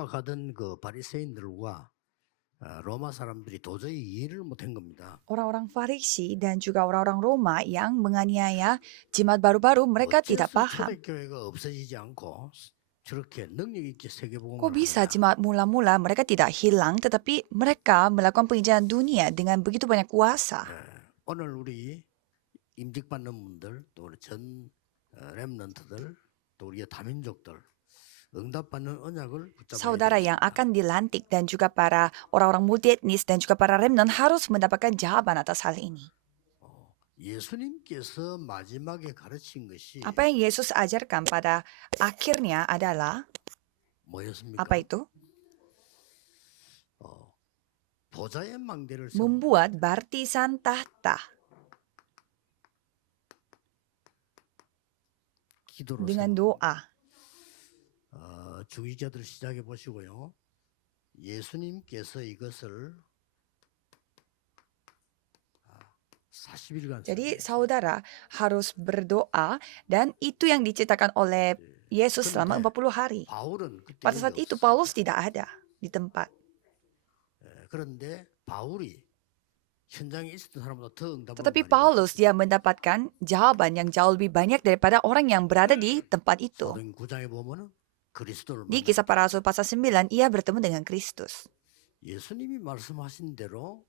핍박하던 그 바리새인들과 로마 사람들이 도저히 이해를 못한 겁니다. Orang-orang Farisi dan juga orang-orang Roma yang menganiaya jemaat baru-baru, mereka tidak 어째서 paham. 초대교회가 없어지지 않고 저렇게 능력 있게 세계복음을 Kok bisa 하느냐. jemaat mula-mula mereka tidak hilang, tetapi mereka melakukan penginjilan dunia dengan begitu banyak kuasa. 오늘 우리 임직받는 분들 또 우리 전 렘넌트들 또 우리 다민족들 응답받는 언약을 붙잡아야 Saudara yang 되겠습니다. akan dilantik dan juga para orang-orang multietnis dan juga para remnant harus mendapatkan jawaban atas hal ini. 예수님께서 마지막에 가르친 것이 Apa yang Yesus ajarkan pada akhirnya adalah 뭐였습니까? apa itu? 보좌의 망대를 Membuat barisan tahta 기도로 dengan 세우고 doa. 주의자들 시작해 보시고요. 예수님께서 이것을 40일간 Jadi saudara harus berdoa dan itu yang diceritakan oleh Yesus selama 40 hari. 바울은 그때 Pada saat itu Paulus tidak ada di tempat. 그런데 바울이 현장에 있었던 사람보다 더 응답을 Tetapi 많이 Paulus dia mendapatkan jawaban yang jauh lebih banyak daripada orang yang berada di tempat itu. 사도행 9장에 보면은 그리스도를 Di Kisah Para Rasul pasal 9, ia bertemu dengan Kristus. 예수님이 말씀하신 대로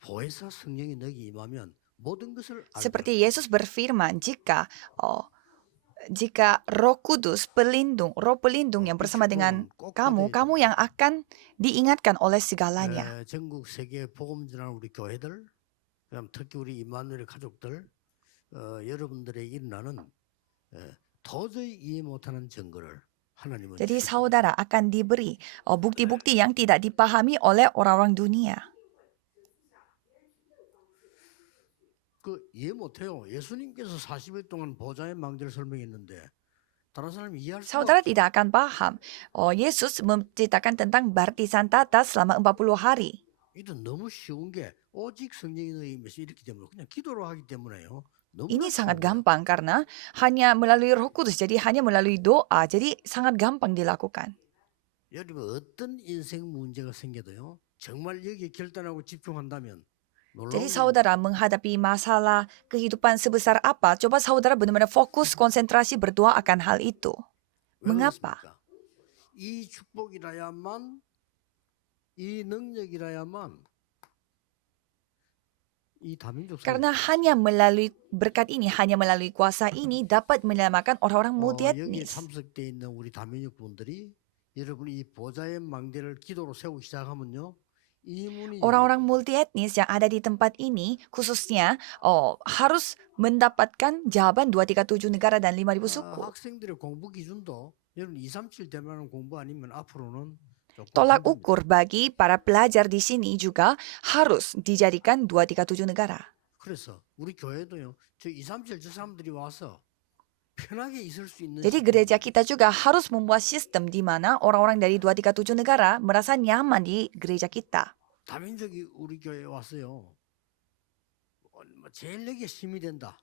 보혜사 성령이 너에게 임하면 모든 것을 알게 Seperti Yesus berfirman, jika Roh Kudus roh pelindung yang bersama dengan kamu yang akan diingatkan oleh segalanya. 전국 세계 복음 전하는 우리 교회들, 그다음 특히 우리 임마누엘 가족들, 여러분들에게 일어나는 도저히 이해 못하는 증거를 하나님은 Jadi 주십니다. saudara akan diberi bukti-bukti yang tidak dipahami oleh orang-orang dunia. 그 이해 못해요. 예수님께서 40일 동안 보좌의 망대를 설명했는데 다른 사람이 이해할 수가 Saudara 없어. tidak akan paham. Yesus menceritakan tentang barisan tahta selama 40 hari. 이도 너무 쉬운 게 오직 성령이 너희 임해서 이렇기 때문에 그냥 기도로 하기 때문에요. Ini 너무나 sangat 쉬운 거예요. gampang karena hanya melalui Roh Kudus, jadi hanya melalui doa, jadi sangat gampang dilakukan. 여러분 어떤 인생 문제가 생겨도요. 정말 여기에 결단하고 집중한다면 Jadi 놀라운 saudara menghadapi masalah kehidupan sebesar apa, coba saudara benar-benar fokus, konsentrasi, berdoa akan hal itu. 왜 Mengapa? 그렇습니까? 이 축복이라야만 이 능력이라야만 이 다민족 Karena hanya melalui berkat ini, hanya melalui kuasa ini dapat menyelamatkan orang-orang 여기 multietnis. 참석돼 있는 우리 다민족 분들이 여러분 이 보좌의 망대를 기도로 세우기 시작하면요. 이 문이 Orang-orang multietnis yang ada di tempat ini khususnya harus mendapatkan jawaban 237 negara dan 5.000 suku. 학생들의 공부 기준도 여러분 2, 3, 7 되면 공부 아니면 앞으로는 조금 Tolak 힘듭니다. ukur bagi para pelajar di sini juga harus dijadikan 237 negara. 그래서 우리 교회도요. 저 2, 3, 7 저 사람들이 와서 편하게 있을 수 있는 Jadi gereja kita juga harus membuat sistem di mana orang-orang dari 237 negara merasa nyaman di gereja kita. 다민족이 우리 교회에 왔어요. 제일 내게 힘이 된다.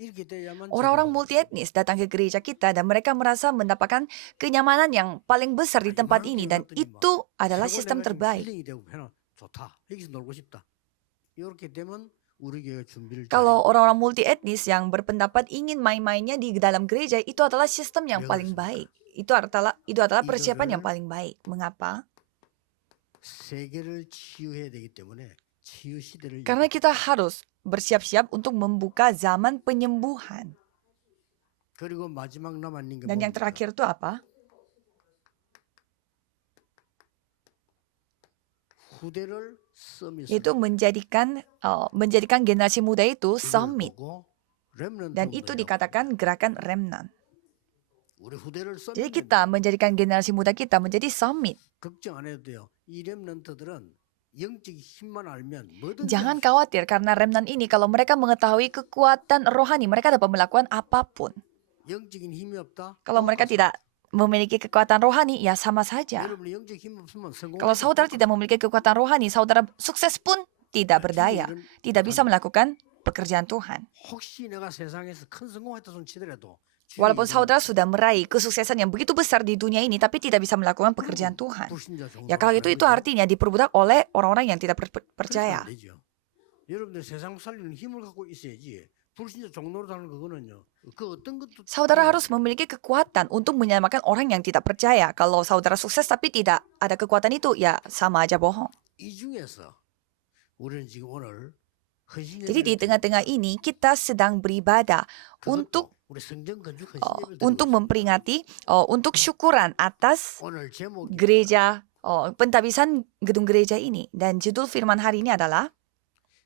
이렇게 돼야만 Orang-orang 제대로 multietnis datang ke gereja kita dan mereka merasa mendapatkan kenyamanan yang paling besar di tempat ini dan itu adalah 최고 sistem 내가 지금 terbaik. 힐링이 되고 편하 좋다. 여기서 놀고 싶다. 이렇게 되면 우리 교회 준비를 Kalau orang-orang multietnis yang berpendapat ingin main-mainnya di dalam gereja, itu adalah sistem yang paling baik. Itu adalah persiapan yang paling baik. Mengapa? 세계를 치유해야 되기 때문에 치유 시대를 Karena kita harus bersiap-siap untuk membuka zaman penyembuhan. 그리고 마지막 남아 있는 게 Dan yang 뭡니까? terakhir itu apa? 후대를 서밋 Itu menjadikan generasi muda itu summit. Dan itu dikatakan gerakan remnant. 우리 후대를 Jadi 서밋 kita menjadikan generasi muda kita menjadi summit. 걱정 안 해도 돼요. 이 렘넌트들은 영적 힘만 알면 뭐든지 Jangan 할 수- khawatir karena remnant ini kalau mereka mengetahui kekuatan rohani, mereka dapat melakukan apapun. 영적인 힘이 없다. Kalau mereka tidak memiliki kekuatan rohani, ya sama saja. 여러분이 영적 힘 없으면 성공. Kalau saudara tidak memiliki kekuatan rohani, saudara sukses pun tidak berdaya. Tidak bisa melakukan pekerjaan Tuhan. 혹시 내가 세상에서 큰 성공했다 손 치더라도 Walaupun 주일은 saudara sudah meraih kesuksesan yang begitu besar di dunia ini, tapi tidak bisa melakukan pekerjaan 결국 Tuhan. 불신자 Ya 종로로 kalau 가는 gitu itu 거죠. artinya diperbudak oleh orang-orang yang tidak 그래서 percaya. 안 되죠. 여러분들 세상 살리는 힘을 갖고 있어야지. 불신자 종로로 가는 그거는요. 그 어떤 것도 Saudara 도움이 harus memiliki kekuatan untuk menyelamatkan orang yang tidak percaya. Kalau saudara sukses tapi tidak ada kekuatan itu, ya sama aja bohong. 이 중에서 우리는 지금 오늘 헌신 Jadi di 예배를 tengah-tengah 드립니다. ini kita sedang beribadah untuk 그것도 우리 성전 건축 헌신 예배를 드리고 untuk 있습니다. memperingati untuk syukuran atas 오늘 제목이 gereja pentabisan gedung gereja ini. Dan judul firman hari ini adalah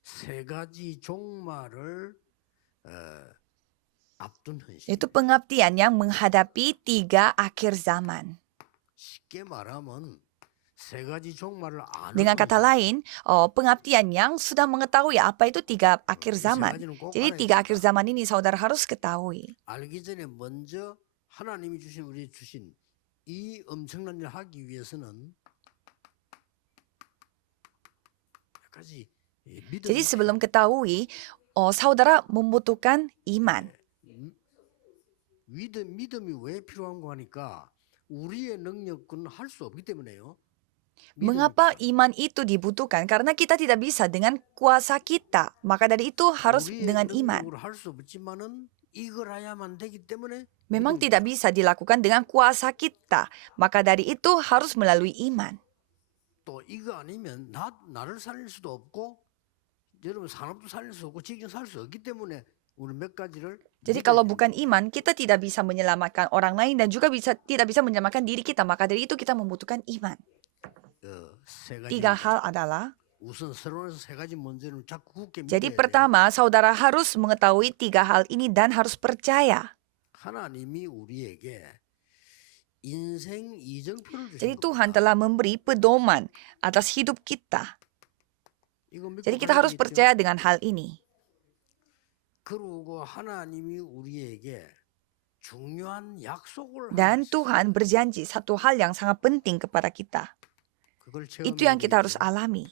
세 가지 종말을 앞둔 헌신. itu pengabdian yang menghadapi 3 akhir zaman. 쉽게 말하면 세 가지 종말을 아는 Dengan kata 헌신. lain, pengabdian yang sudah mengetahui apa itu 3 akhir 이 세 zaman. 가지는 꼭 Jadi 알아야 3 akhir 됩니다. zaman ini saudara harus ketahui. 알기 전에 먼저 하나님이 우리 주신 이 엄청난 일을 하기 위해서는 몇 가지 믿음이 Jadi sebelum ketahui, saudara membutuhkan iman. 믿음이 왜 필요한가 하니까 우리의 능력은 할 수 없기 때문에요. 믿음이 Mengapa 필요해요. iman itu dibutuhkan? Karena kita tidak bisa dengan kuasa kita. Maka dari itu harus 우리의 dengan iman. 능력으로 할 수 없지만은 이걸 해야만 되기 때문에 Memang 믿음이 tidak 필요해요. bisa dilakukan dengan kuasa kita. Maka dari itu harus melalui iman. 또 이거 아니면 나를 살릴 수도 없고 여러분 산업도 살릴 수 없고 직장 살 수 없기 때문에 우리 몇 가지를 Jadi 믿어야 kalau 됩니다. bukan iman, kita tidak bisa menyelamatkan orang lain dan juga tidak bisa menyelamatkan diri kita. Maka dari itu kita membutuhkan iman. 세 3 가지입니다. hal adalah, 우선 서론에서 세 가지 문제는 자꾸 굳게 jadi 믿어야 돼요. pertama, saudara harus mengetahui 3 hal ini dan harus percaya. 하나님이 우리에게 인생 이정표를 주신 Jadi 겁니다. Tuhan telah memberi pedoman atas hidup kita. 이거 믿고 Jadi kita 가야 harus 되겠죠? percaya dengan hal ini. 그리고 하나님이 우리에게 중요한 약속을 Dan 하나 Tuhan berjanji satu hal yang sangat penting kepada kita. 그걸 Itu 체험해야 yang kita harus 되겠죠. alami.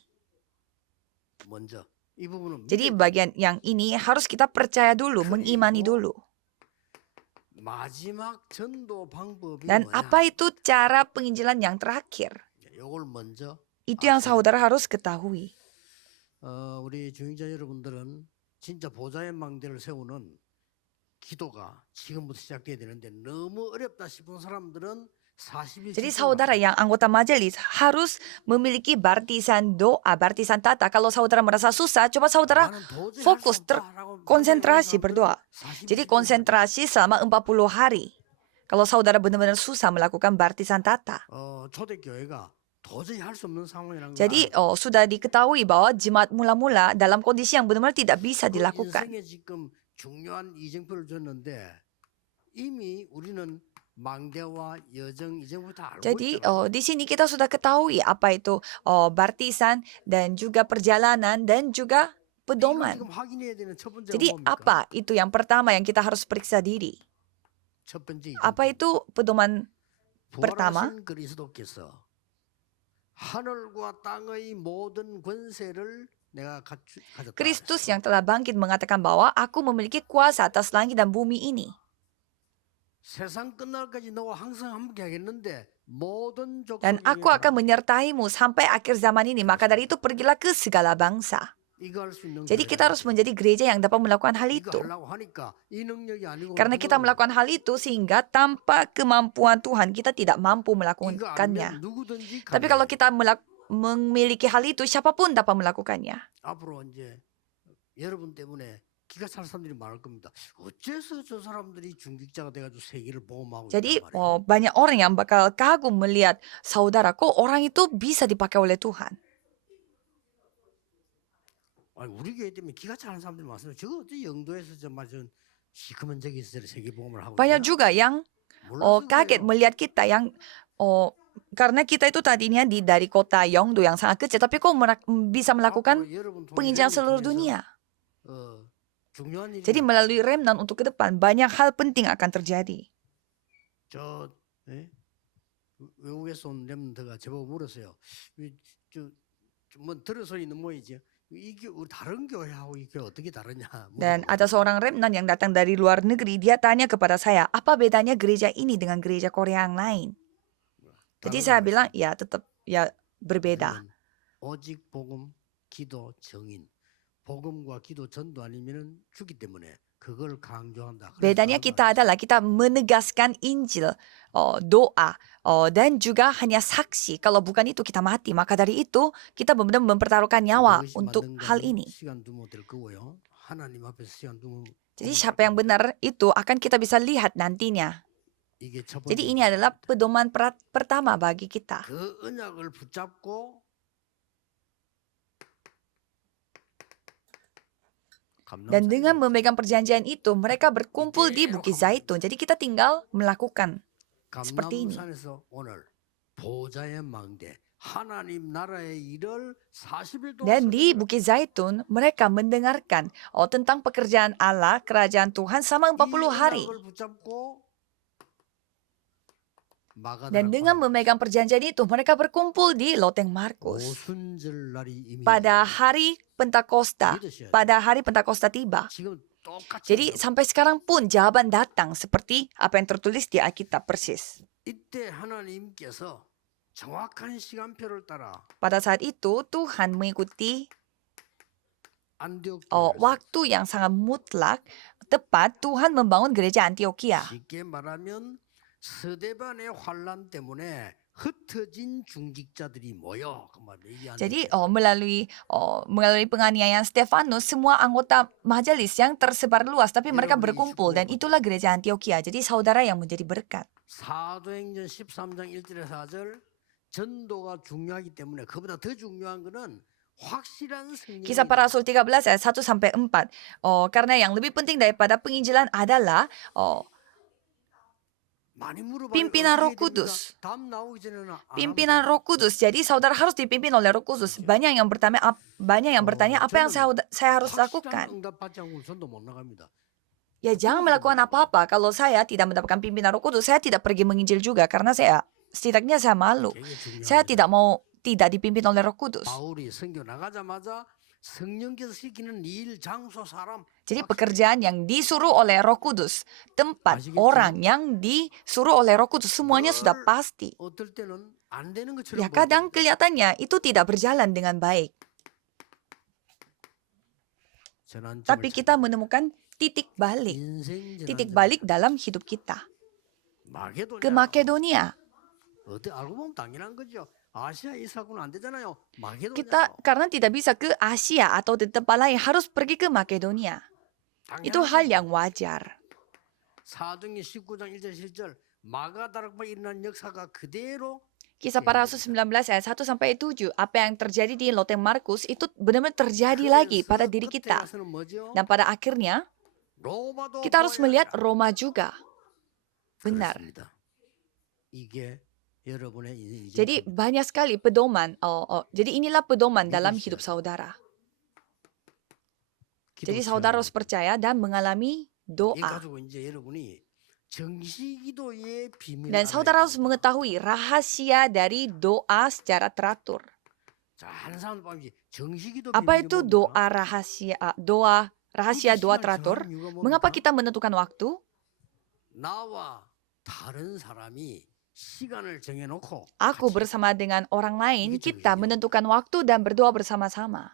먼저 이 부분은 Jadi 믿어야 돼요. bagian yang ini harus kita percaya dulu, mengimani dulu. 마지막 전도 방법이 Dan 뭐냐? apa itu cara penginjilan yang terakhir? 이걸 먼저 Itu yang 아셔야 saudara 됩니다. harus ketahui. 우리 중직자 여러분들은 진짜 보좌의 망대를 세우는 기도가 지금부터 시작돼야 되는데 너무 어렵다 싶은 사람들은 40일 Jadi saudara yang anggota majelis harus memiliki baptisan doa, baptisan tata. Kalau saudara merasa susah, coba saudara fokus, konsentrasi berdoa. Jadi konsentrasi selama 40 hari. Kalau saudara benar-benar susah melakukan baptisan tata. 초대교회가 도저히 할 수 없는 상황이라는 걸 Jadi 알아요. sudah diketahui bahwa jemaat mula-mula dalam kondisi yang benar-benar tidak bisa 그 dilakukan. 인생에 지금 중요한 이정표를 줬는데 이미 우리는 망대와 여정 이정표 다 알고 Jadi 있잖아요. di sini kita sudah ketahui apa itu baptisan dan juga perjalanan dan juga 이걸 pedoman. 지금 확인해야 되는 첫 번째가 Jadi 뭡니까? apa itu yang pertama yang kita harus periksa diri? 첫 번째 Apa 이정표. itu pedoman pertama? 부활하신 그리스도께서 하늘과 땅의 모든 권세를 내가 가졌다. Kristus yang telah bangkit mengatakan bahwa aku memiliki kuasa atas langit dan bumi ini. 세상 끝날까지 너와 항상 함께 하겠는데 모든 Dan 족속에 aku akan menyertaimu sampai akhir zaman ini. Maka dari itu pergilah ke segala bangsa. 이거 할 수 있는 Jadi kita harus menjadi gereja yang dapat melakukan hal 이거 itu. 하려고 하니까 이 능력이 아니고 Karena kita melakukan hal itu sehingga tanpa kemampuan Tuhan kita tidak mampu 이거 melakukannya. 알면 누구든지 Tapi kalau 가능해요. kita memiliki hal itu, siapapun dapat melakukannya. 앞으로 이제 여러분 때문에 기가 찰 사람들이 많을 겁니다. 어째서 저 사람들이 중직자가 돼가지고 세계를 보험하고 Jadi 있단 말이에요. banyak orang yang bakal kagum melihat saudara kok orang itu bisa dipakai oleh Tuhan. 아니, 우리 교회 때문에 기가 차는 사람들이 많습니다. 저 어째 영도에서 정말 전 시커먼 저기서 세계 보험을 하고 Banyak 있냐? juga yang 몰라서 kaget 그래요. melihat kita yang karena kita itu tadinya dari kota Yeongdo yang sangat kecil, tapi kok bisa melakukan 앞으로 여러분 통해, penginjilan 여러분 seluruh 통해서, dunia. 중요한 일이 Jadi melalui remnant untuk ke depan banyak hal penting akan terjadi. 저 외국에서 온 렘넌트가 제보고 물었어요. 뭐 들어서 있는 모이지. 이게 우리 다른 교회하고 이게 어떻게 다르냐? Dan 물어보거든요. ada seorang remnant yang datang dari luar negeri, dia tanya kepada saya, apa bedanya gereja ini dengan gereja Korea yang lain? Jadi 답을 saya 말씀. bilang, ya tetap ya berbeda. 이거는 오직 복음, 기도, 정인. 복음과 기도 전도 아니면은 죽기 때문에 그걸 강조한다. 그래서 Bedanya 답을 kita adalah kita menegaskan Injil, doa, dan juga hanya saksi. Kalau bukan itu kita mati. Maka dari itu kita benar-benar mempertaruhkan nyawa 무엇이 untuk hal 맞는가는 ini. 시간 두면 될 거고요. 하나님 앞에서 시간 두면 Jadi siapa yang benar itu akan kita bisa lihat nantinya. 이게 첫 Jadi 번째 ini adalah pedoman pertama bagi kita. 그 언약을 붙잡고 Dan dengan 감람산에서 memegang perjanjian itu, mereka berkumpul di Bukit Zaitun. Jadi kita tinggal melakukan seperti ini. 감람산에서 오늘 보좌의 망대 하나님 나라의 일을 40일 동안 Dan di 설명을 Bukit Zaitun, mereka mendengarkan tentang pekerjaan Allah, kerajaan Tuhan selama 40 hari. 이 언약을 붙잡고 Dan dengan memegang perjanjian itu, mereka berkumpul di Loteng Markus. 오순절 날이 이미 Pada hari Pentakosta, 믿으셔야 돼요. pada hari Pentakosta tiba. 지금 똑같이 Jadi 한다고. sampai sekarang pun jawaban datang seperti apa yang tertulis di Alkitab persis. 이때 하나님께서 정확한 시간표를 따라 Pada saat itu Tuhan mengikuti 안디옥 waktu yang sangat mutlak, tepat Tuhan membangun gereja Antioquia. 쉽게 말하면 스데반의 환란 때문에 흩어진 중직자들이 모여 그 말이에요. Jadi melalui penganiayaan Stefanus, semua anggota majelis yang tersebar luas, tapi mereka berkumpul dan itulah gereja Antioquia. Jadi saudara yang menjadi berkat. 사도행전 13장 1절에 4절 전도가 중요하기 때문에 그보다 더 중요한 거는 확실한 성령. Kisah para Rasul 13 ayat 1 sampai 4. Karena yang lebih penting daripada penginjilan adalah pimpinan Roh Kudus. Pimpinan Roh Kudus. Jadi saudara harus dipimpin oleh Roh Kudus. Banyak yang bertanya apa yang saya harus lakukan. Ya jangan melakukan apa-apa. Kalau saya tidak mendapatkan pimpinan Roh Kudus, saya tidak pergi menginjil juga karena setidaknya saya malu. Saya tidak mau tidak dipimpin oleh Roh Kudus. 바울이 선교 나가자마자 성령께서 시키는 일, 장소, 사람. Jadi pekerjaan yang disuruh oleh Roh Kudus, tempat, orang yang disuruh oleh Roh Kudus, semuanya sudah pasti. 어떨 때는 안 되는 것처럼 Ya kadang kelihatannya itu tidak berjalan dengan baik. Tapi kita menemukan titik balik dalam hidup kita. Ke Makedonia. 알고 보면 당연한 거죠. 아시아 이사고는 안 되잖아요. 마게도냐. Kita karena tidak bisa ke Asia atau di tempat lain harus pergi ke Makedonia. Itu hal yang wajar. 사도행전 19장 1절 7절 마가다락방에 일어난 역사가 그대로 Kisah para Rasul 19 ayat 1 sampai 7. Apa yang terjadi di Loteng Markus itu benar-benar terjadi lagi pada diri kita. Dan pada akhirnya kita harus melihat Roma juga. Benar. 이게 여러분의 인생. Jadi banyak sekali pedoman. Jadi inilah pedoman dalam hidup saudara. Jadi saudara harus percaya dan mengalami doa. Dan saudara harus mengetahui rahasia dari doa secara teratur. Apa itu doa rahasia? Doa teratur. Mengapa kita menentukan waktu? 나와 다른 사람이 시간을 정해놓고 Aku bersama dengan orang lain, kita menentukan waktu dan berdoa bersama-sama.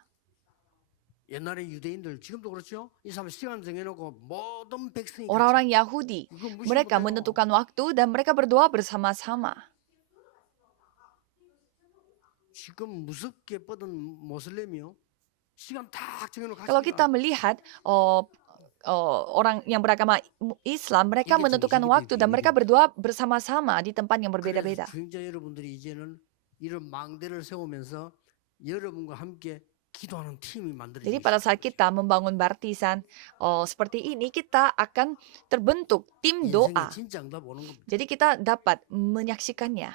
옛날에 유대인들 지금도 그렇죠. 이 사람 시간 정해놓고 모든 백성이 Orang-orang Yahudi, mereka menentukan waktu dan mereka berdoa bersama-sama. 지금 무섭게 뻗은 모슬렘이요. 시간 딱 정해놓고 Kalau kita melihat orang yang beragama Islam, mereka menentukan waktu dan mereka berdoa bersama-sama di tempat yang berbeda-beda. 주인자 여러분들이 이제는 이런 망대를 세우면서 여러분과 함께 기도하는 팀이 만들어지죠. Jadi pada saat kita membangun baptisan seperti ini, kita akan terbentuk tim doa. 진짜 응답 오는 겁니다. Jadi kita dapat menyaksikannya.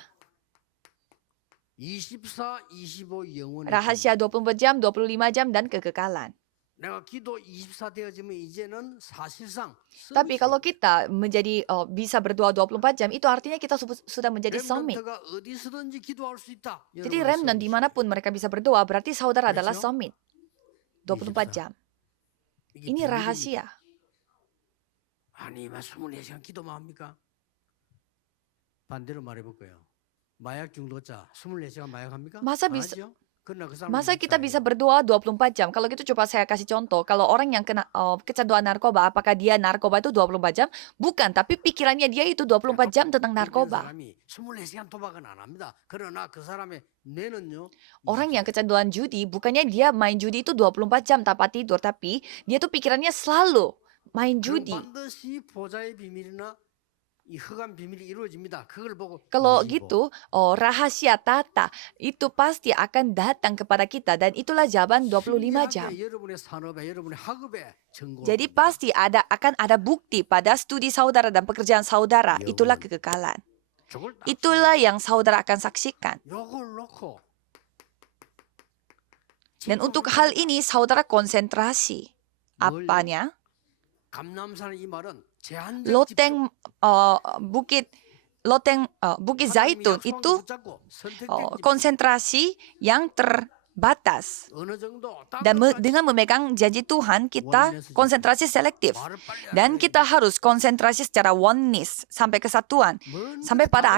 24, 25 영원의 Rahasia 24 jam, 25 jam, dan kekekalan. 내가 기도 24 되어지면 이제는 사실상 Tapi kalau kita menjadi bisa berdoa 24 jam, itu artinya kita sudah menjadi summit. 렘넌트가 어디서든지 기도할 수 있다. Jadi remnant dimanapun mereka bisa berdoa, berarti saudara adalah 그렇죠? summit. 24 jam. 이게 Ini 비밀입니까? rahasia. 아니, 24시간 기도만 합니까? 반대로 말해볼 거예요. 마약 중독자 24시간 마약합니까? Masa 안 bisa- 하죠? 그러나 그 사람은 Masa kita 묵살해요. bisa berdoa 24 jam? Kalau gitu coba saya kasih contoh. Kalau orang yang kena kecanduan narkoba, apakah dia narkoba itu 24 jam? Bukan, tapi pikirannya dia itu 24 jam tentang 그런 narkoba. 사람이 24시간 도박은 안 합니다. 그러나 그 사람의 뇌는요. Orang yang kecanduan judi, bukannya dia main judi itu 24 jam tanpa tidur, tapi dia tuh pikirannya selalu main 그럼 judi. 반드시 보좌의 비밀이나 이 흑암 비밀이 이루어집니다. 그걸 보고 Kalau 25. gitu, rahasia tata itu pasti akan datang kepada kita dan itulah jawaban 25 jam. 신기하게 여러분의 산업에 여러분의 학업에 증거. Jadi pasti akan ada bukti pada studi saudara dan pekerjaan saudara. Itulah kekekalan. Itulah yang saudara akan saksikan. 요걸 놓고 Dan untuk hal ini saudara konsentrasi. Apanya? 감남산 이 말은 제한적 Loteng Bukit Zaitun itu konsentrasi yang terbatas. 어느 정도 Dan dengan memegang janji Tuhan, kita konsentrasi selektif. Dan kita harus konsentrasi secara oneness sampai kesatuan. Sampai pada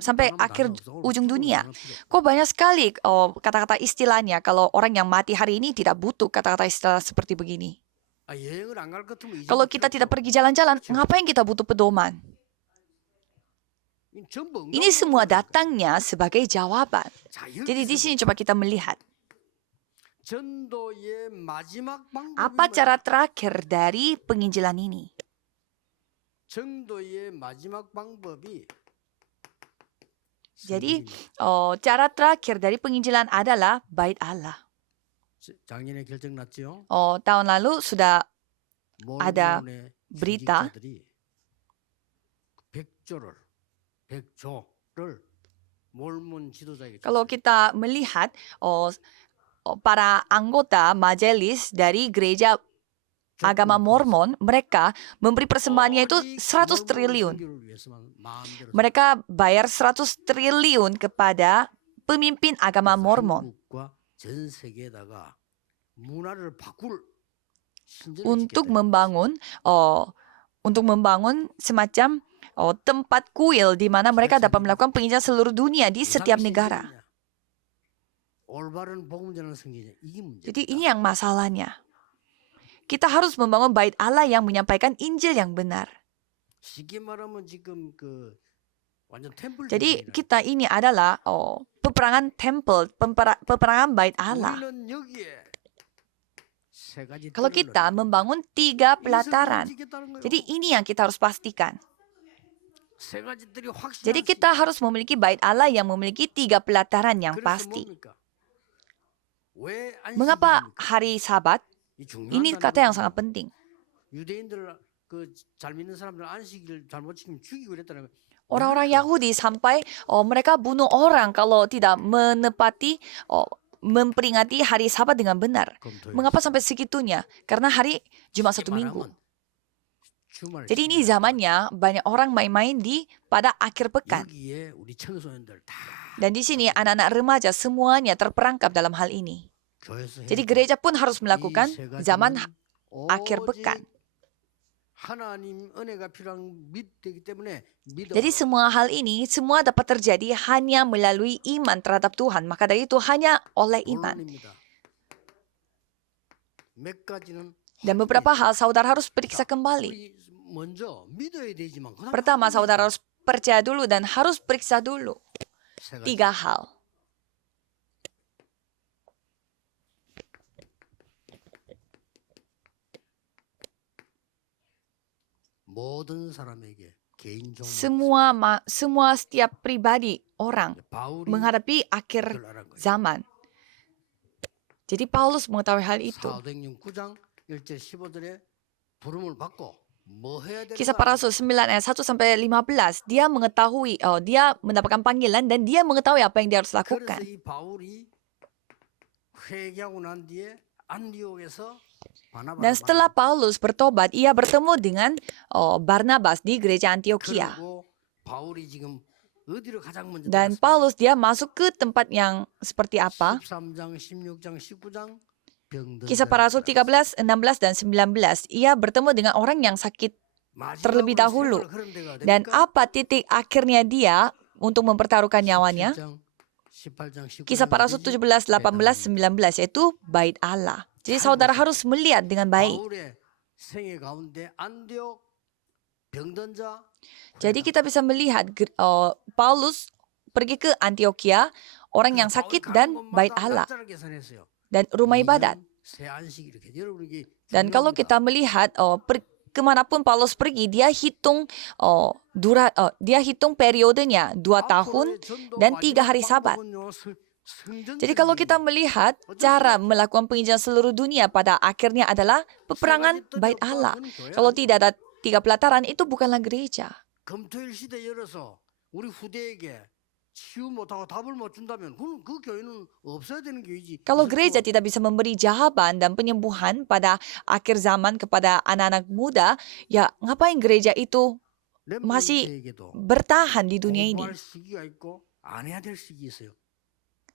sampai akhir ujung dunia. Kok banyak sekali kata-kata istilahnya kalau orang yang mati hari ini tidak butuh kata-kata istilah seperti begini. Kalau kita tidak pergi jalan-jalan, ngapain kita butuh pedoman? Ini semua datangnya sebagai jawaban. Jadi di sini coba kita melihat. Apa cara terakhir dari penginjilan ini? Jadi cara terakhir dari penginjilan adalah bait Allah. Tahun lalu sudah ada berita kalau kita melihat para anggota majelis dari gereja agama Mormon, mereka memberi persembahannya itu 100 triliun. Mereka bayar 100 triliun kepada pemimpin agama Mormon untuk membangun semacam tempat kuil di mana mereka dapat melakukan penginjilan seluruh dunia di setiap negara. Jadi ini yang masalahnya. Kita harus membangun bait Allah yang menyampaikan Injil yang benar. Jadi kita ini adalah peperangan temple, peperangan bait Allah. Kalau kita membangun 3 pelataran, jadi ini yang kita harus pastikan. Jadi kita harus memiliki bait Allah yang memiliki 3 pelataran yang pasti. Mengapa hari Sabat? Ini kata yang sangat penting. Orang-orang Yahudi sampai mereka bunuh orang kalau tidak menepati memperingati hari Sabat dengan benar. Mengapa sampai segitunya? Karena hari Jumat 1 minggu. Jadi ini zamannya banyak orang main-main pada akhir pekan. Dan di sini anak-anak remaja semuanya terperangkap dalam hal ini. Jadi gereja pun harus melakukan zaman akhir pekan. Jadi semua hal ini semua dapat terjadi hanya melalui iman terhadap Tuhan. Maka dari itu hanya oleh iman. Dan beberapa hal saudara harus periksa kembali. Pertama, saudara harus percaya dulu dan harus periksa dulu. 3 hal. Semua setiap pribadi orang menghadapi akhir zaman. Jadi Paulus mengetahui hal itu. Kisah para Rasul 9 ayat 1 sampai 15, dia mengetahui, dia mendapatkan panggilan dan dia mengetahui apa yang dia harus lakukan. Dan setelah Paulus bertobat, ia bertemu dengan Barnabas di gereja Antioquia. Dan Paulus dia masuk ke tempat yang seperti apa? Kisah para Rasul 13, 16, dan 19. Ia bertemu dengan orang yang sakit terlebih dahulu. Dan apa titik akhirnya dia untuk mempertaruhkan nyawanya? Kisah para Rasul 17, 18, 19, yaitu bait Allah. Jadi saudara harus melihat dengan baik. Jadi kita bisa melihat Paulus pergi ke Antioquia, orang yang sakit dan bait Allah dan rumah ibadat. Dan kalau kita melihat kemanapun Paulus pergi, dia hitung periodenya 2 tahun dan 3 hari Sabat. Jadi kalau kita melihat cara melakukan penginjilan seluruh dunia pada akhirnya adalah peperangan bait Allah. Kalau tidak ada 3 pelataran, itu bukanlah gereja. 금토일 시대에 열어서 우리 후대에게 치유 못하고 답을 못 준다면 그 교회는 없어야 되는 교회지. Kalau gereja tidak bisa memberi jawaban dan penyembuhan pada akhir zaman kepada anak-anak muda, ya ngapain gereja itu masih bertahan di dunia ini? 공부할 시기가 있고 안 해야 될 시기 있어요.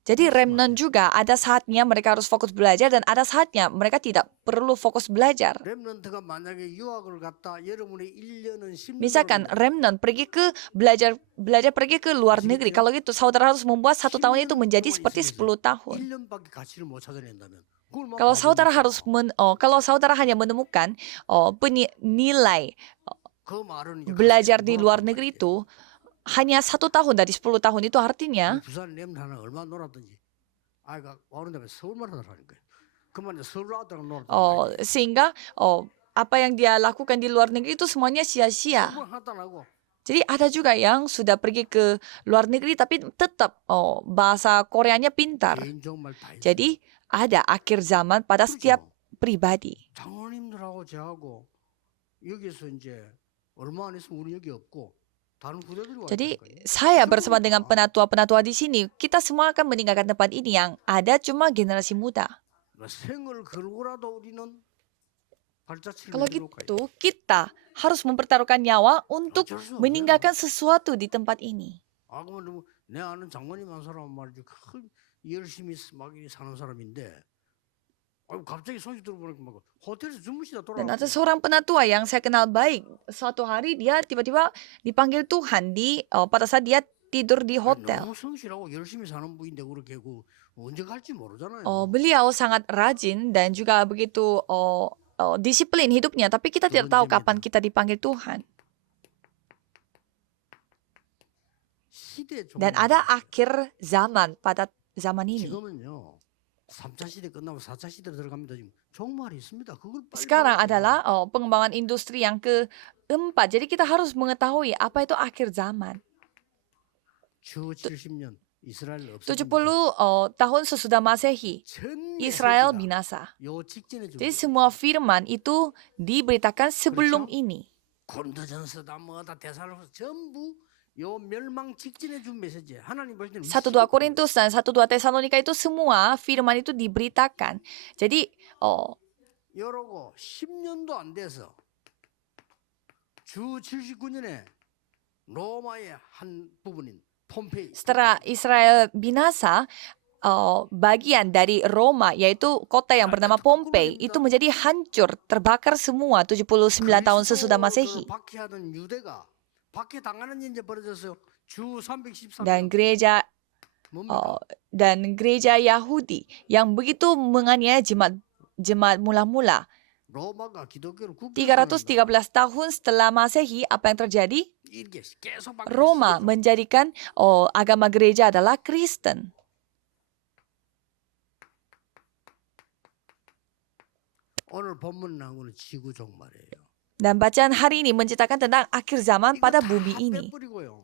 Jadi remnant juga ada saatnya mereka harus fokus belajar dan ada saatnya mereka tidak perlu fokus belajar. 렘넌트가 만약에 유학을 갔다 여러분의 1년은 10년 Misalkan remnant pergi ke belajar pergi ke luar negeri. Kalau gitu saudara harus membuat 1 tahun itu menjadi seperti 10 tahun. 1년밖에 가치를 못 찾아낸다면 Kalau saudara kalau saudara hanya menemukan nilai 그 말은 belajar di luar negeri itu hanya 1 tahun dari 10 tahun, itu artinya 부산 렘넌트 하나 얼마 놀았든지 아이가 와는 다음에 서울만 하더라니까요. 그만 이제 서울 아들랑 놀았다. sehingga apa yang dia lakukan di luar negeri itu semuanya sia-sia. 하나도 안 하고 Jadi ada juga yang sudah pergi ke luar negeri tapi tetap bahasa Koreanya pintar. 개인정말 다 있어요. Jadi ada akhir zaman pada setiap pribadi. 장로님들하고 저하고 여기서 이제 얼마 안 있으면 우리 여기 없고 다른 부대들이 와 Jadi 있다니까요. saya bersama dengan penatua-penatua di sini, kita semua akan meninggalkan tempat ini yang ada cuma generasi muda. 생을 걸고라도 우리는 발자취를 Kalau 내놓을까요? gitu, kita harus mempertaruhkan nyawa untuk meninggalkan sesuatu di tempat ini. 아 그러면 내 아는 장모님 한 사람은 말이지 큰 열심히 막 이렇게 사는 사람인데 갑자기 소식 들어보니까 막 호텔에서 주무시다 Dan 돌아오고 ada seorang penatua yang saya kenal baik. Suatu hari dia tiba-tiba dipanggil Tuhan pada saat dia tidur di hotel. 너무 성실하고 열심히 사는 분인데 그렇게 언제 갈지 모르잖아요. Beliau sangat rajin dan juga begitu disiplin hidupnya, tapi kita tidak tahu kapan kita dipanggil Tuhan. 시대 Dan ada akhir zaman pada zaman ini. 지금은요. 3차 시대 끝나고 4차 시대로 들어갑니다. 지금 종말이 있습니다. 그걸 빨리 Sekarang 알아야 돼요. adalah pengembangan industri yang keempat. Jadi kita harus mengetahui apa itu akhir zaman. 주 70년 이스라엘 70 없어집니다. tahun sesudah Masehi, 전 Israel 메시지가 binasa. 요 직전에 Jadi 줍니다. semua firman itu diberitakan sebelum ini. 고린도전서다 뭐다 데살로니가 전부 요 멸망 직전에 준 메시지. 하나님 볼 때는 1-2 Korintus dan 1-2 Tesalonika itu semua firman itu diberitakan. Jadi 요러고 10년도 안 돼서 주 79년에 로마의 한 부분인 폼페이 setelah Israel binasa, bagian dari Roma, yaitu kota yang bernama Pompei, itu menjadi hancur, terbakar semua 79 tahun sesudah Masehi. 박해하던 유대가 박해당하는 일이 이제 벌어졌어요. 주 313년 Dan gereja 뭡니까? dan gereja Yahudi yang begitu menganiaya jemaat mula-mula. 로마가 기독교를 313 tahun setelah Masehi, apa yang terjadi? 이렇게 계속 Roma menjadikan agama gereja adalah Kristen. 오늘 본문 나오는 지구 종말이에요. Dan bacaan hari ini menceritakan tentang akhir zaman pada bumi ini. 빼버리고요.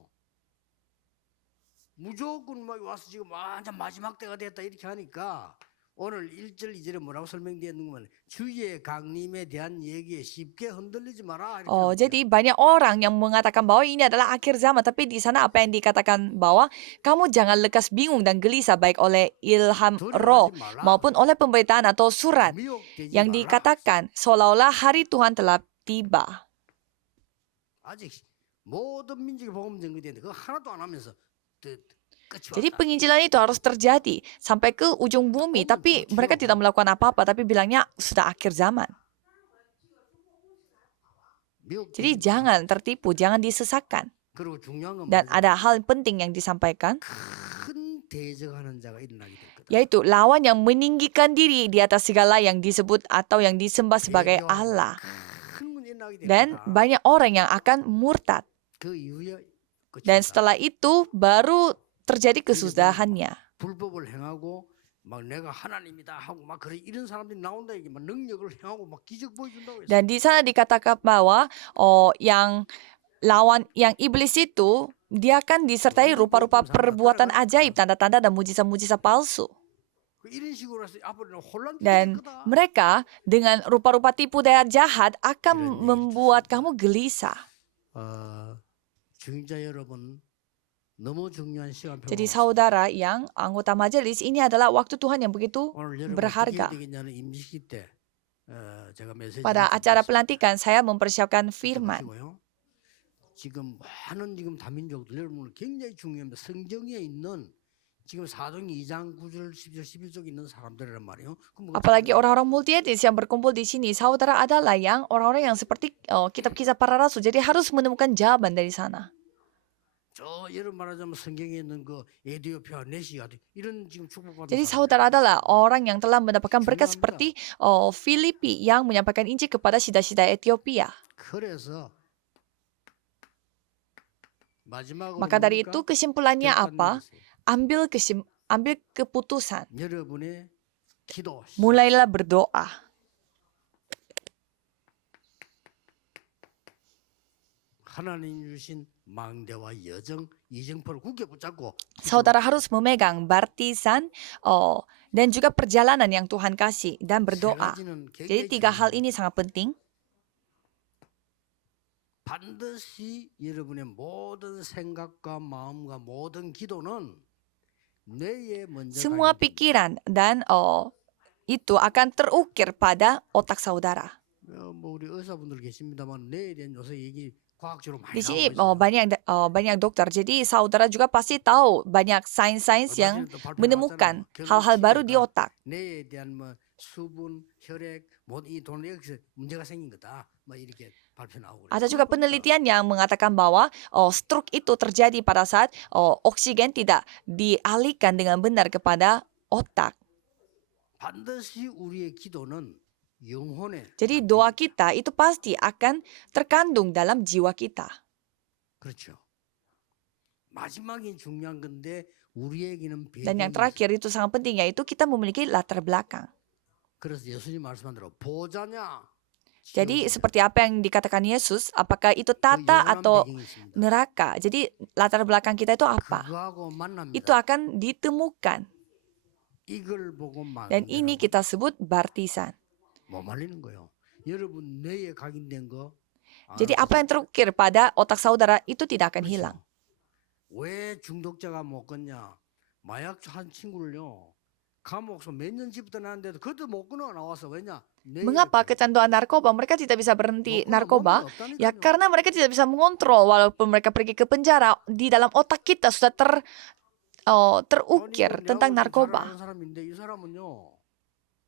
무조건 막 와서 지금 완전 마지막 때가 됐다 이렇게 하니까 오늘 1절 2절에 뭐라고 설명되었는가 주의 강림에 대한 얘기에 쉽게 흔들리지 마라. 이렇게 나오죠. Jadi banyak orang yang mengatakan bahwa ini adalah akhir zaman, tapi di sana apa yang dikatakan bahwa kamu jangan lekas bingung dan gelisah baik oleh ilham roh maupun oleh pemberitaan atau surat 미혹되지 yang 마라. dikatakan seolah-olah hari Tuhan telah tiba. 아직 모든 민족이 복음 전개되는데 그거 하나도 안 하면서 끝이 Jadi 왔다. penginjilan itu harus terjadi sampai ke ujung bumi, tapi mereka tidak melakukan apa-apa, tapi bilangnya sudah akhir zaman. Jadi 미혹되지 마. jangan tertipu, jangan disesatkan. 그리고 중요한 건 Dan ada 뭐냐면 hal penting yang disampaikan, 큰 대적하는 자가 일어나게 될 거다. yaitu lawan yang meninggikan diri di atas segala yang disebut atau yang disembah sebagai 대교하고 Allah. 큰 건 일어나게 될 Dan 거다. banyak orang yang akan murtad. 그 이후에 끝이 Dan 온다. setelah itu baru terjadi kesudahannya. 불법을 행하고 막 내가 하나님이다 하고 막 그래 이런 사람들이 나온다 이게 막 능력을 행하고 막 기적 보여준다고 했어. Dan di sana dikatakan bahwa yang lawan yang iblis itu dia akan disertai rupa-rupa perbuatan ajaib, tanda-tanda dan mujizat-mujizat palsu. 이런 식으로 해서 앞으로는 혼란이 될 Dan 거다. mereka dengan rupa-rupa tipu daya jahat akan membuat kamu gelisah. 중인자 여러분 너무 중요한 시간표. Jadi saudara yang anggota majelis, ini adalah waktu Tuhan yang begitu 오늘 여러분 berharga. 어떻게 해야 되겠냐는 임시기 때 제가 메시지 Pada acara pelantikan saya mempersiapkan firman. 보시고요. 지금 많은 지금 다민족들 여러분 굉장히 중요합니다. 성경에 있는 지금 사도행 2장 9절 10절 11절 있는 사람들이란 말이에요. 그럼 Apalagi orang-orang multietnis yang berkumpul di sini, saudara adalah yang orang-orang yang seperti kitab kisah para rasul. Jadi harus menemukan jawaban dari sana. 저 여러분 말하자면 성경에 있는 그 에디오피아 네시아 이런 지금 축복받은 Jadi 사람들. saudara adalah orang yang telah mendapatkan berkat seperti Filipi yang menyampaikan Injil kepada sida-sida Ethiopia. 그래서 마지막으로 Maka dari itu kesimpulannya 결단을 apa? 내리세요. Ambil keputusan. 여러분의 기도 Mulailah berdoa. 하나님 주신 망대와 여정 이정표를 굳게 붙잡고 Saudara harus memegang baptisan dan juga perjalanan yang Tuhan kasih dan 세 berdoa. 가지는 Jadi 굉장히 3 hal 중요해요. ini sangat penting. 반드시 여러분의 모든 생각과 마음과 모든 기도는 뇌에 먼저 Semua 가게 됩니다. pikiran dan itu akan terukir pada otak saudara. 뭐 우리 의사분들 계십니다만 뇌에 대한 요새 얘기 과학적으로 많이 Di sini 나오고 있어요. banyak dokter. Jadi saudara juga pasti tahu banyak sains-sains yang 얼마 전에 또 발표 menemukan 나왔잖아요. hal-hal baru di 결국 otak. 뇌에 대한 뭐 수분, 혈액, 이 돈에 여기서 문제가 생긴 거다. 뭐 이렇게 발표 나오고. Ada juga penelitian yang mengatakan bahwa stroke itu terjadi pada saat oksigen tidak dialihkan dengan benar kepada otak. 반드시 우리의 기도는 영혼에 Jadi doa kita itu pasti akan terkandung dalam jiwa kita. 그렇죠. 마지막이 중요한 건데 우리에게는 Dan yang 배경이 terakhir itu sangat penting, yaitu kita memiliki latar belakang. 그래서 예수님 말씀한 대로 보자냐 Jadi 지옥이냐. seperti apa yang dikatakan Yesus, apakah itu 그 tata 영원한 atau 배경이 있습니다. neraka. Jadi latar belakang kita itu apa? 그거하고 만납니다. Itu akan ditemukan. 이걸 보고 Dan ini 망대라고 kita sebut baptisan. 못 말리는 거예요. 여러분 뇌에 각인된 거 Jadi apa yang terukir pada otak saudara itu tidak akan hilang. 왜 중독자가 못 끊냐? 마약 한 친구를요 감옥에서 몇 년 집부터 나는데도 그것도 못 끊어 나와서 왜냐? 뇌에 Mengapa 각인. kecanduan narkoba mereka tidak bisa berhenti 못 끊어 narkoba? 몸이 없다니까요. Ya karena mereka tidak bisa mengontrol walaupun mereka pergi ke penjara, di dalam otak kita sudah terukir 아니, tentang 내하고 좀 잘 narkoba. 아는 사람인데 이 사람은요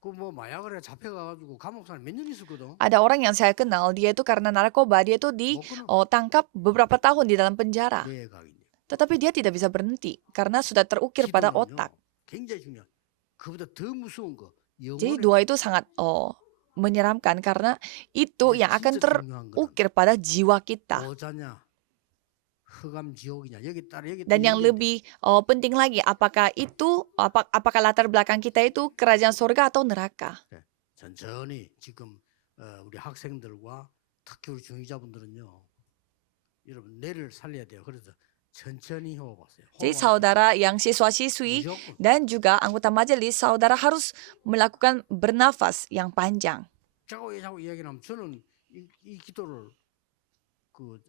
그 뭐 마약을 해 잡혀가가지고 감옥살 몇 년 있었거든. Ada orang yang saya kenal, dia itu karena narkoba, dia itu 못 끊어. ditangkap beberapa tahun di dalam penjara. 뇌에 각인. Tetapi dia tidak bisa berhenti karena sudah terukir pada 기도는요, otak. 굉장히 중요해. 그보다 더 무서운 거. Jadi 영혼의 doa itu sangat menyeramkan karena itu 근데 yang akan 진짜 중요한 거는 terukir pada jiwa kita. 보자냐, 흑암 지옥이냐 여기 따라 여기 Dan 또 yang 얘기해야 돼. lebih penting lagi, apakah latar belakang kita itu kerajaan surga atau neraka? 천천히 지금 우리 학생들과 특히 우리 중위자분들은요, 여러분 뇌를 살려야 돼요. 그래서 천천히 호흡하세요. Jadi 호흡하세요. saudara yang siswa-siswi 무조건. dan juga anggota majelis, saudara harus melakukan bernafas yang panjang. 자꾸 이야기하면 저는 이 기도를 그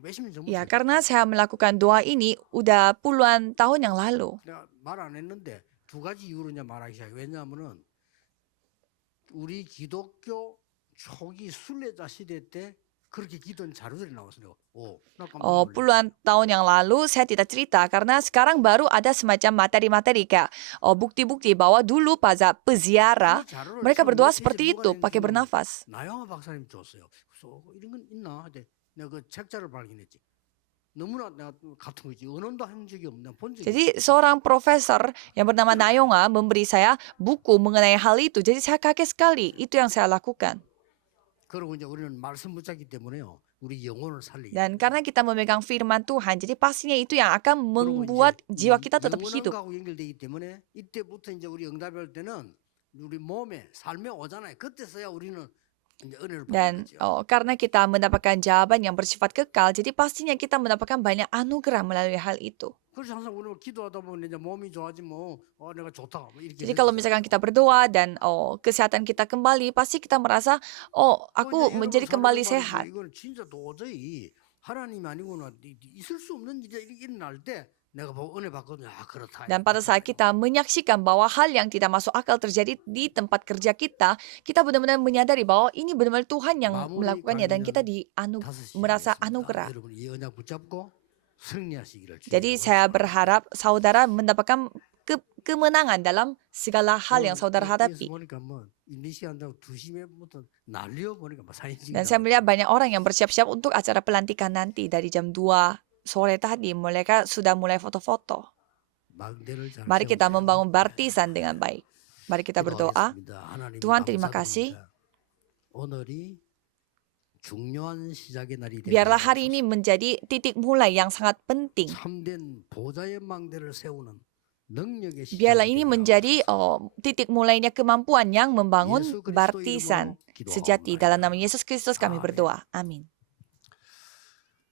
몇십 년 전부터 Ya, karena saya melakukan doa ini udah puluhan tahun yang lalu. 내가 말 안 했는데 두 가지 이유로 이제 말하기 시작해. 왜냐하면은 우리 기독교 초기 순례자 시대 때 그렇게 기도한 자료들이 나왔어요. 나 깜짝 Oh, 놀랐네. puluhan tahun yang lalu saya tidak cerita karena sekarang baru ada semacam materi-materi kayak bukti-bukti bahwa dulu pada peziarah 그 자료를 mereka 처음 berdoa 메시지를 seperti 누가 itu 냈는지 pakai 주면 bernafas. 나영아 박사님 줬어요. 그래서 이런 건 있나? 근데 내가 그 책자를 발견했지. 너무나 내가 같은 거지. 언어도 한 적이 없나 본 적이 없어. Jadi seorang profesor yang bernama Nayonga memberi saya buku mengenai hal itu. Jadi saya kaget sekali. Itu yang saya lakukan. 그리고 이제 우리는 말씀 붙잡기 때문에요. 우리 영혼을 살리기. Dan karena kita memegang firman Tuhan, jadi pastinya itu yang akan 그리고 membuat 이제 jiwa 이 kita tetap 영원한 hidup. 거하고 연결되기 때문에 이때부터 이제 우리 응답할 때는 우리 몸에 삶에 오잖아요. 그때서야 우리는 이제 은혜를 받는 Dan 거죠. karena kita mendapatkan jawaban yang bersifat kekal, jadi pastinya kita mendapatkan banyak anugerah melalui hal itu. 그래서 항상 우리는 기도하다 보면 이제 몸이 좋아지면 내가 좋다 뭐 이렇게 Jadi kalau misalkan kita berdoa dan kesehatan kita kembali, pasti kita merasa, aku menjadi kembali sehat. 이거는 진짜 도저히 하나님이 아니고는 있을 수 없는 일이 일어날 때 내가 보고 은혜 받거든요. 그렇다. Dan pada saat kita menyaksikan bahwa hal yang tidak masuk akal terjadi di tempat kerja kita benar-benar menyadari bahwa ini benar-benar Tuhan yang melakukannya dan kita merasa anugerah. 여러분 이 언약 붙잡고 승리하시기를 Jadi 주님으로 saya berharap saudara mendapatkan kemenangan dalam segala hal yang saudara hadapi. 보니까 뭐 인디시한다고 2시부터 날려 보니까 뭐 사인식. Dan saya melihat banyak orang yang bersiap-siap untuk acara pelantikan nanti dari jam 2 sore tadi. Mereka sudah mulai foto-foto. Mari kita membangun baptisan dengan baik. Mari kita berdoa. Tuhan, terima kasih. 오늘이 중요한 시작의 날이 되게 Biarlah hari ini menjadi titik mulai yang sangat penting. 참된 보좌의 망대를 세우는 능력의 시작이 Biarlah ini 되게 menjadi 하옵소서. titik mulainya kemampuan yang membangun 예수 그리스도 baptisan 이름으로 sejati. 기도하옵나이다. Dalam nama Yesus Kristus kami berdoa. Amin.